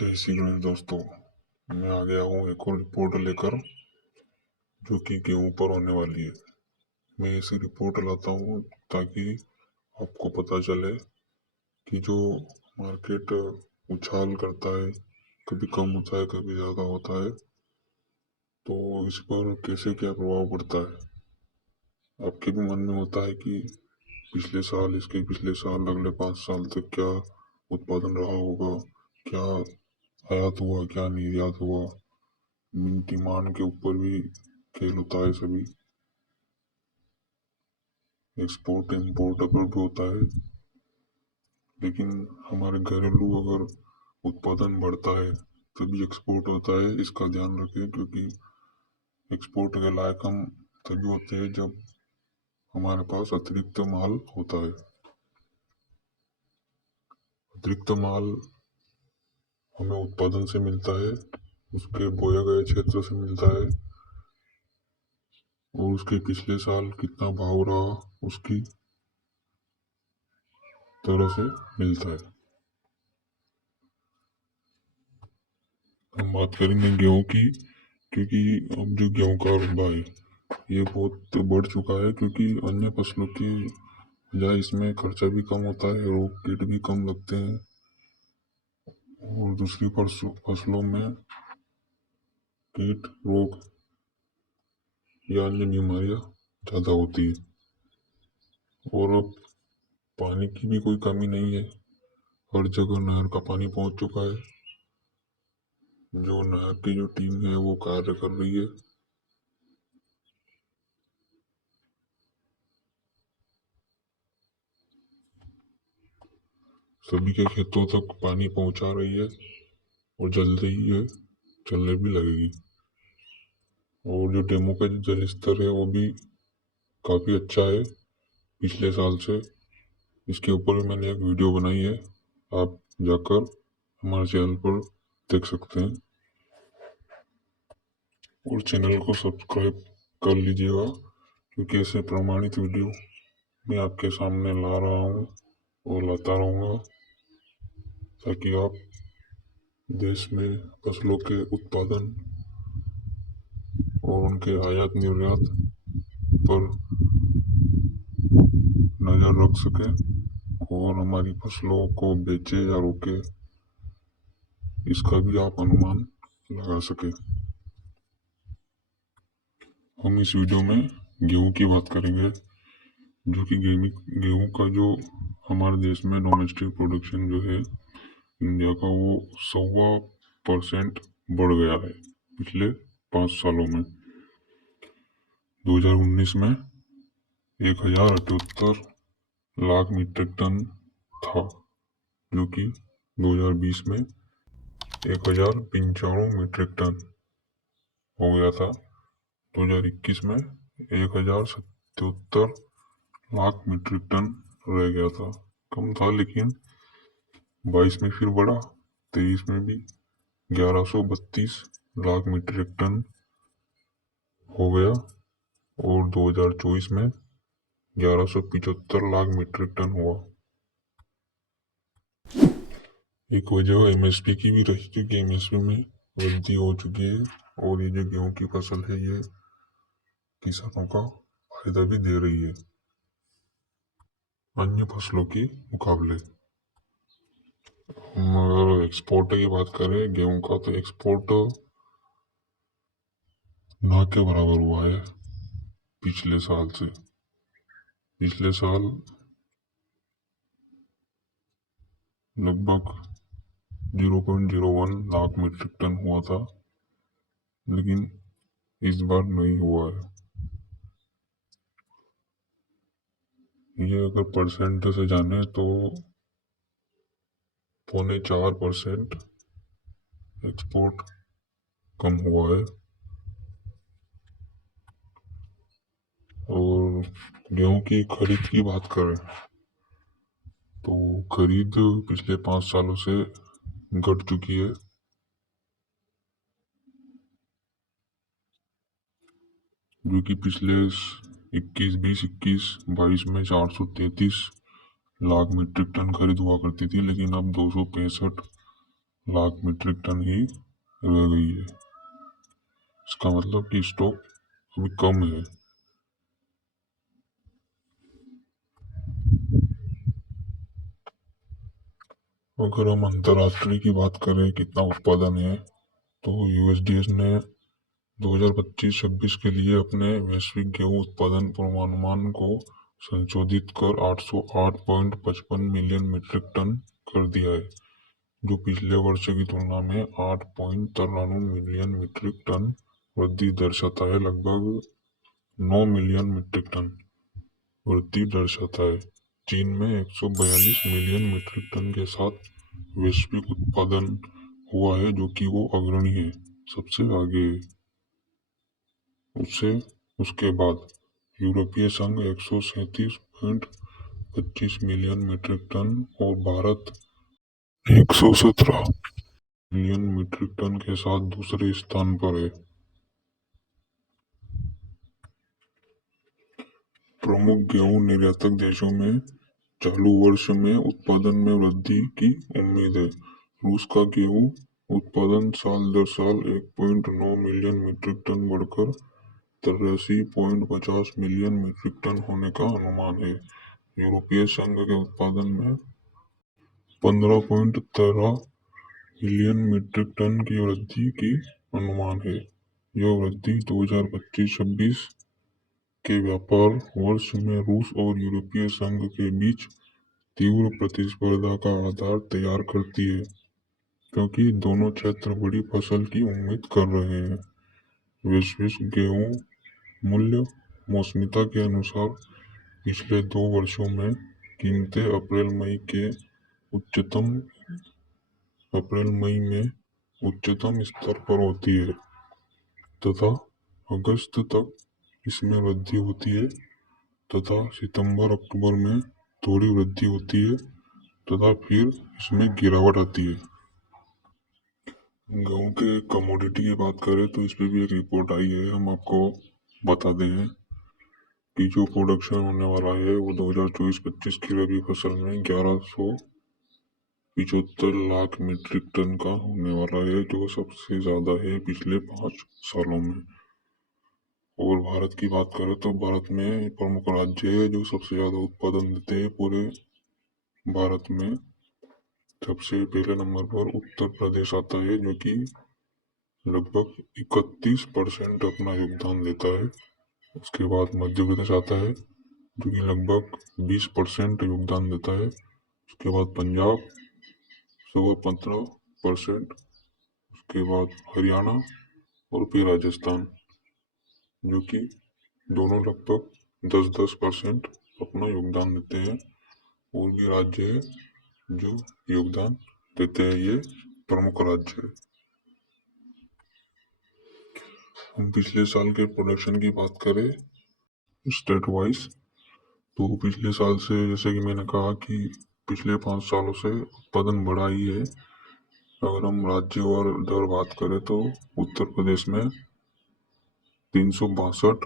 जय श्री गणेश दोस्तों। मैं आ गया हूँ एक और रिपोर्ट लेकर जो कि गेहूं पर होने वाली है। मैं ऐसी रिपोर्ट लाता हूँ ताकि आपको पता चले कि जो मार्केट उछाल करता है, कभी कम होता है कभी ज़्यादा होता है, तो इस पर कैसे क्या प्रभाव पड़ता है। आपके भी मन में होता है कि पिछले साल, इसके पिछले साल, अगले 5 साल तक क्या उत्पादन रहा होगा, क्या आयात हुआ, क्या निर्यात हुआ। डिमांड के ऊपर भी खेल होता है सभी। एक्सपोर्ट इम्पोर्ट अगर भी होता है, लेकिन हमारे घरेलू अगर उत्पादन बढ़ता है तभी एक्सपोर्ट होता है। इसका ध्यान रखें, क्योंकि एक्सपोर्ट के लायक हम तभी होते हैं जब हमारे पास अतिरिक्त माल होता है। अतिरिक्त माल हमें उत्पादन से मिलता है, उसके बोए गए क्षेत्र से मिलता है, और उसके पिछले साल कितना भाव रहा उसकी तरह से मिलता है। हम बात करेंगे गेहूं की, क्योंकि अब जो गेहूं का रुतबा है ये बहुत बढ़ चुका है, क्योंकि अन्य फसलों की बजाय इसमें खर्चा भी कम होता है, रोग कीट भी कम लगते हैं, और दूसरी फसलों में कीट रोग या अन्य बीमारियां ज़्यादा होती है। और अब पानी की भी कोई कमी नहीं है, हर जगह नहर का पानी पहुंच चुका है। जो नहर की जो टीम है वो कार्य कर रही है। सभी के खेतों तक पानी पहुंचा रही है, और जल्दी ही ये चलने भी लगेगी। और जो डेमो का जल स्तर है वो भी काफ़ी अच्छा है पिछले साल से। इसके ऊपर भी मैंने एक वीडियो बनाई है, आप जाकर हमारे चैनल पर देख सकते हैं, और चैनल को सब्सक्राइब कर लीजिएगा, क्योंकि ऐसे प्रमाणित वीडियो मैं आपके सामने ला रहा हूँ और लाता रहूँगा, ताकि आप देश में फसलों के उत्पादन और उनके आयात निर्यात पर नज़र रख सकें, और हमारी फसलों को बेचे या रोके इसका भी आप अनुमान लगा सके। हम इस वीडियो में गेहूं की बात करेंगे, जो कि गेहूं का जो हमारे देश में डोमेस्टिक प्रोडक्शन जो है इंडिया का, वो 1.25% बढ़ गया है पिछले 5 सालों में। 2019 में 1078 लाख मीट्रिक टन था, जो कि 2020 में 1095 मीट्रिक टन हो गया था। 2021 में 1077 लाख मीट्रिक टन रह गया था, कम था। लेकिन 22 में फिर बढ़ा, 23 में भी 1132 लाख मीट्रिक टन हो गया, और 2024 में 1175 लाख मीट्रिक टन हुआ। एक वजह एमएसपी की भी रही, क्योंकि एमएसपी में वृद्धि हो चुकी है, और ये जो गेहूं की फसल है ये किसानों का फायदा भी दे रही है अन्य फसलों के मुकाबले। हम अगर एक्सपोर्ट की बात करें गेहूं का, तो एक्सपोर्ट ना के बराबर हुआ है पिछले साल से। पिछले साल लगभग 0.01 लाख मीट्रिक टन हुआ था, लेकिन इस बार नहीं हुआ है। ये अगर परसेंट से जाने तो 0.4% एक्सपोर्ट कम हुआ है। और गेहूं की खरीद की बात करें तो खरीद पिछले 5 सालों से घट चुकी है, जो कि पिछले 21 में 433 लाख मीट्रिक टन खरीद हुआ करती थी, लेकिन अब 265 लाख मीट्रिक टन ही रह गई है। इसका मतलब कि स्टॉक अभी कम है। अगर हम अंतर्राष्ट्रीय की बात करें कितना उत्पादन है, तो यूएसडीएस ने 2025-26 के लिए अपने वैश्विक गेहूं उत्पादन पूर्वानुमान को संशोधित कर 808.55 मिलियन मीट्रिक टन कर दिया है, जो पिछले वर्ष की तुलना में 8.93 मिलियन मीट्रिक टन वृद्धि दर्शाता है। लगभग 9 मिलियन मीट्रिक टन वृद्धि दर्शाता है। चीन में 142 मिलियन मीट्रिक टन के साथ वैश्विक उत्पादन हुआ है, जो कि वो अग्रणी है, सबसे आगे है। उसके बाद यूरोपीय संघ 137.25 मिलियन मीट्रिक टन और भारत 117 मिलियन मीट्रिक टन के साथ दूसरे स्थान पर है। प्रमुख गेहूं निर्यातक देशों में चालू वर्ष में उत्पादन में वृद्धि की उम्मीद है। रूस का गेहूं उत्पादन साल दर साल 1.9 मिलियन मीट्रिक टन बढ़कर 83.50 मिलियन मीट्रिक टन होने का अनुमान है। यूरोपीय संघ के उत्पादन में 15.13 मिलियन मीट्रिक टन की वृद्धि की अनुमान है। यह वृद्धि 2025-26 के व्यापार वर्ष में रूस और यूरोपीय संघ के बीच तीव्र प्रतिस्पर्धा का आधार तैयार करती है, क्योंकि दोनों क्षेत्र बड़ी फसल की उम्मीद कर रहे हैं। वैश्विक गेहूं मूल्य मौसमिता के अनुसार पिछले 2 वर्षों में कीमतें अप्रैल मई में उच्चतम स्तर पर होती है तथा अगस्त तक इसमें वृद्धि होती है तथा सितंबर अक्टूबर में थोड़ी वृद्धि होती है तथा फिर इसमें गिरावट आती है। गेहूं के कमोडिटी की बात करें तो इस पे भी एक रिपोर्ट आई है। हम आपको बता दें कि जो प्रोडक्शन होने वाला है वो 2024-25 की रबी फसल में 1175 लाख मीट्रिक टन का होने वाला है, जो सबसे ज्यादा है पिछले 5 सालों में। और भारत की बात करें तो भारत में प्रमुख राज्य है जो सबसे ज्यादा उत्पादन देते हैं पूरे भारत में। सबसे पहले नंबर पर उत्तर प्रदेश आता है, जो कि लगभग 31% अपना योगदान देता है। उसके बाद मध्य प्रदेश आता है, जो कि लगभग 20% योगदान देता है। उसके बाद पंजाब 15%। उसके बाद हरियाणा और फिर राजस्थान, जो कि दोनों लगभग 10% अपना योगदान देते हैं। और भी राज्य है जो योगदान देते हैं, ये प्रमुख राज्य है। हम पिछले साल के प्रोडक्शन की बात करें स्टेट वाइज, तो पिछले साल से जैसे कि मैंने कहा कि पिछले 5 सालों से उत्पादन बढ़ा ही है। अगर हम राज्य और दर बात करें तो उत्तर प्रदेश में 362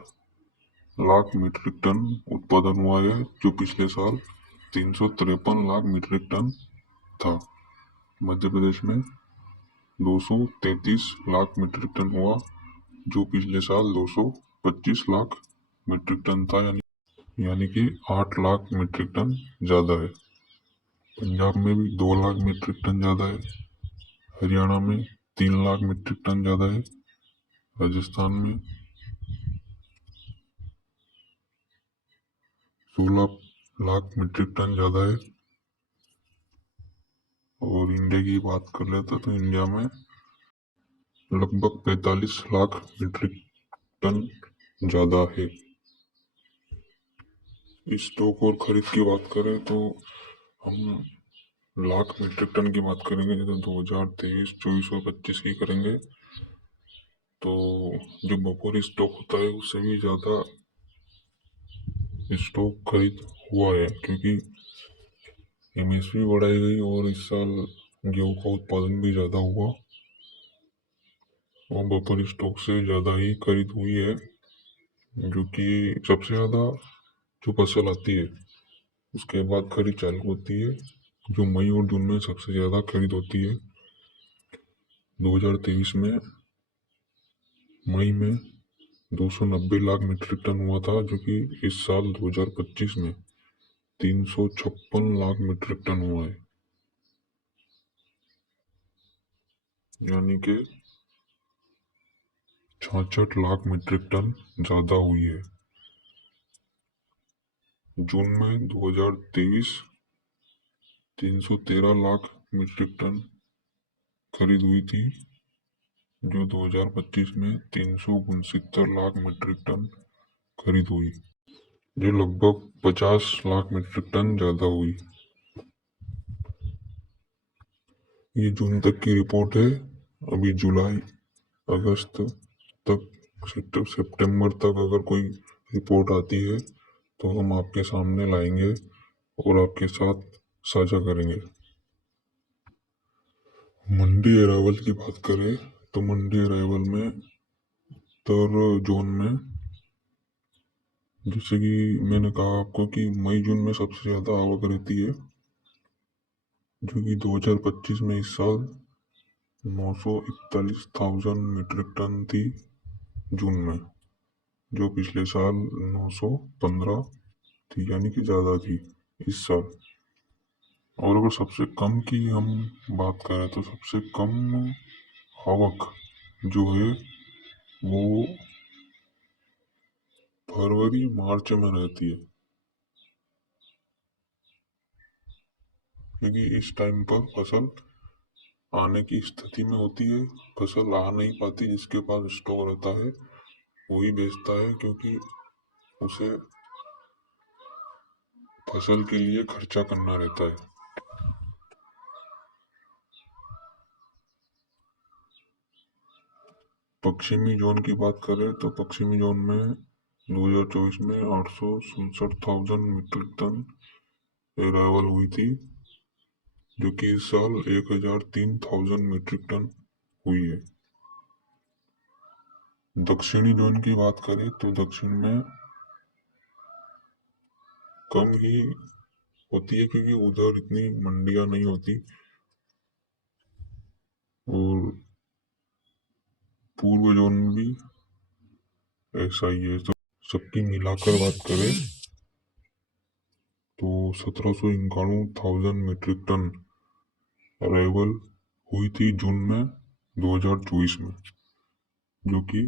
लाख मीट्रिक टन उत्पादन हुआ है, जो पिछले साल 353 लाख मीट्रिक टन था। मध्य प्रदेश में 233 लाख मीट्रिक टन हुआ, जो पिछले साल 225 लाख मीट्रिक टन था, यानी कि 8 लाख मीट्रिक टन ज़्यादा है। पंजाब में भी 2 लाख मीट्रिक टन ज़्यादा है। हरियाणा में 3 लाख मीट्रिक टन ज़्यादा है। राजस्थान में 16 लाख मीट्रिक टन ज़्यादा है। और इंडिया की बात कर लेते तो इंडिया में लगभग 45 लाख मीट्रिक टन ज़्यादा है। स्टॉक और खरीद की बात करें तो हम लाख मीट्रिक टन की बात करेंगे, जैसे 2023, 24 और 25 की करेंगे तो जो बफर स्टॉक होता है उससे भी ज़्यादा स्टॉक खरीद हुआ है, क्योंकि एमएसपी बढ़ाई गई और इस साल गेहूं का उत्पादन भी ज़्यादा हुआ और बफर स्टॉक से ज़्यादा ही खरीद हुई है। जो कि सबसे ज़्यादा जो फसल आती है उसके बाद खरीद चालू होती है, जो मई और जून में सबसे ज़्यादा खरीद होती है। 2023 में मई में 290 लाख मीट्रिक टन हुआ था, जो कि इस साल 2025 में 356 लाख मीट्रिक टन हुआ है, यानी कि 66 लाख मीट्रिक टन ज़्यादा हुई है। जून में 2023 313 लाख मीट्रिक टन खरीद हुई थी, जो 2025 में 369 लाख मीट्रिक टन खरीद हुई, जो लगभग 50 लाख मीट्रिक टन ज़्यादा हुई। ये जून तक की रिपोर्ट है। अभी जुलाई अगस्त तक सितंबर तक अगर कोई रिपोर्ट आती है तो हम आपके सामने लाएंगे और आपके साथ साझा करेंगे। मंडी अरावल की बात करें तो मंडी अरावल में उत्तर जोन में, जैसे कि मैंने कहा आपको कि मई जून में सबसे ज़्यादा आवक रहती है, जो कि 2025 में इस साल 941,000 मीट्रिक टन थी जून में, जो पिछले साल 915 थी, यानी कि ज़्यादा थी इस साल। और अगर सबसे कम की हम बात करें तो सबसे कम आवक जो है वो फरवरी मार्च में रहती है, क्योंकि इस टाइम पर फसल आने की स्थिति में होती है। फसल आ नहीं पाती, जिसके पास स्टॉक रहता है वही बेचता है, क्योंकि उसे फसल के लिए खर्चा करना रहता है। पश्चिमी जोन की बात करें तो पश्चिमी जोन में 2024 में 867,000 मीट्रिक टन अराइवल हुई थी, जो कि इस साल 1,003,000 मीट्रिक टन हुई है। दक्षिणी जोन की बात करें तो दक्षिण में कम ही होती है, क्योंकि उधर इतनी मंडियां नहीं होती। और पूर्व जोन में भी ऐसा ही है। तो सबकी मिलाकर बात करें तो 1791,000 मीट्रिक टन अराइवल हुई थी जून में 2024 में, जो कि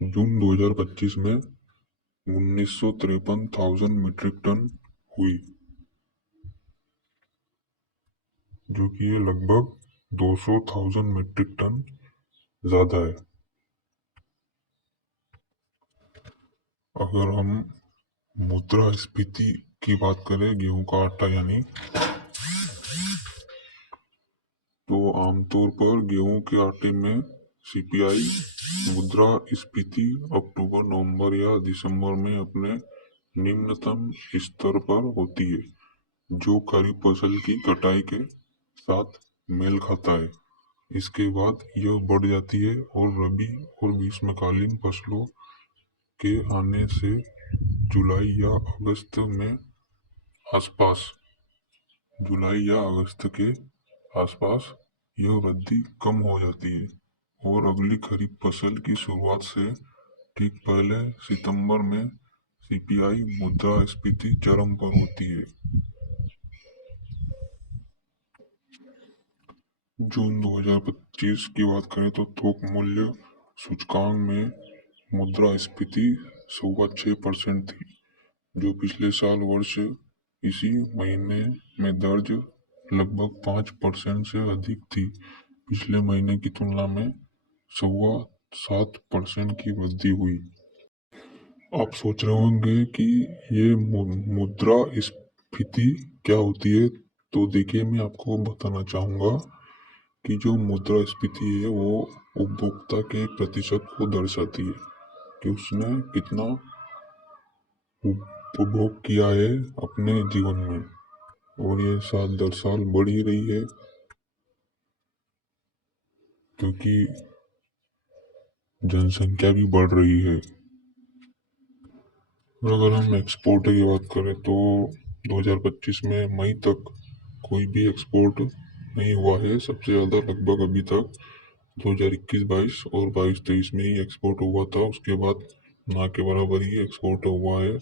जून 2025 में 1953,000 मीट्रिक टन हुई, जो कि ये लगभग 200,000 मीट्रिक टन ज़्यादा है। अगर हम मुद्रास्फीति की बात करें, गेहूं का आटा यानी, तो आमतौर पर गेहूं के आटे में सीपीआई मुद्रास्फीति अक्टूबर, नवंबर या दिसंबर में अपने निम्नतम स्तर पर होती है, जो खरीफ फसल की कटाई के साथ मेल खाता है। इसके बाद यह बढ़ जाती है और रबी और ग्रीष्मकालीन फसलों के आने से जुलाई या अगस्त में आसपास जुलाई या अगस्त के आसपास यह वृद्धि कम हो जाती है और अगली खरीफ फसल की शुरुआत से ठीक पहले सितंबर में सीपीआई मुद्रास्फीति चरम पर होती है। जून 2025 की बात करें तो थोक मूल्य सूचकांक में मुद्रास्फीति 6.25% थी, जो पिछले साल वर्ष इसी महीने में दर्ज लगभग 5% से अधिक थी। पिछले महीने की तुलना में 7.25% की वृद्धि हुई। आप सोच रहे होंगे कि ये मुद्रास्फीति क्या होती है, तो देखिए मैं आपको बताना चाहूँगा कि जो मुद्रास्फीति है वो उपभोक्ता के प्रतिशत को दर्शाती है कि उसने कितना उपभोग किया है अपने जीवन में, और ये साल दर साल बढ़ ही रही है, क्योंकि जनसंख्या भी बढ़ रही है। और अगर हम एक्सपोर्ट की बात करें तो 2025 में मई तक कोई भी एक्सपोर्ट नहीं हुआ है। सबसे ज़्यादा लगभग अभी तक 2021-22 और 22-23 में ही एक्सपोर्ट हुआ था। उसके बाद ना के बराबर ही एक्सपोर्ट हुआ है।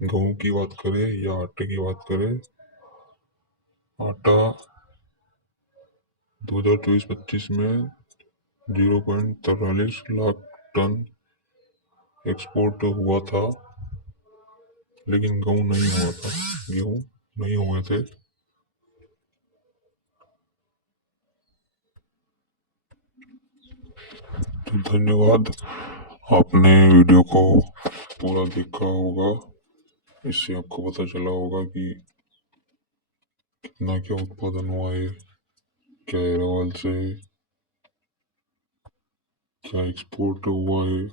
गेहूँ की बात करें या आटे की बात करें, आटा 2024-25 में 0.43 लाख टन एक्सपोर्ट हुआ था, लेकिन गेहूँ नहीं हुआ था। गेहूँ नहीं हुए थे। तो धन्यवाद, आपने वीडियो को पूरा देखा होगा। इससे आपको पता चला होगा कि कितना क्या उत्पादन हुआ है, क्या एरावल से क्या एक्सपोर्ट हुआ है।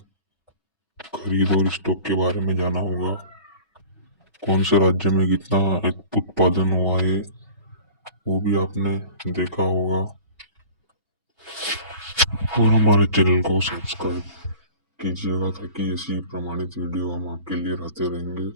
खरीद और स्टॉक के बारे में जाना होगा। कौन से राज्य में कितना उत्पादन हुआ है वो भी आपने देखा होगा। और हमारे चैनल को सब्सक्राइब कीजिएगा ताकि ऐसी प्रमाणित वीडियो हम आपके लिए लाते रहेंगे।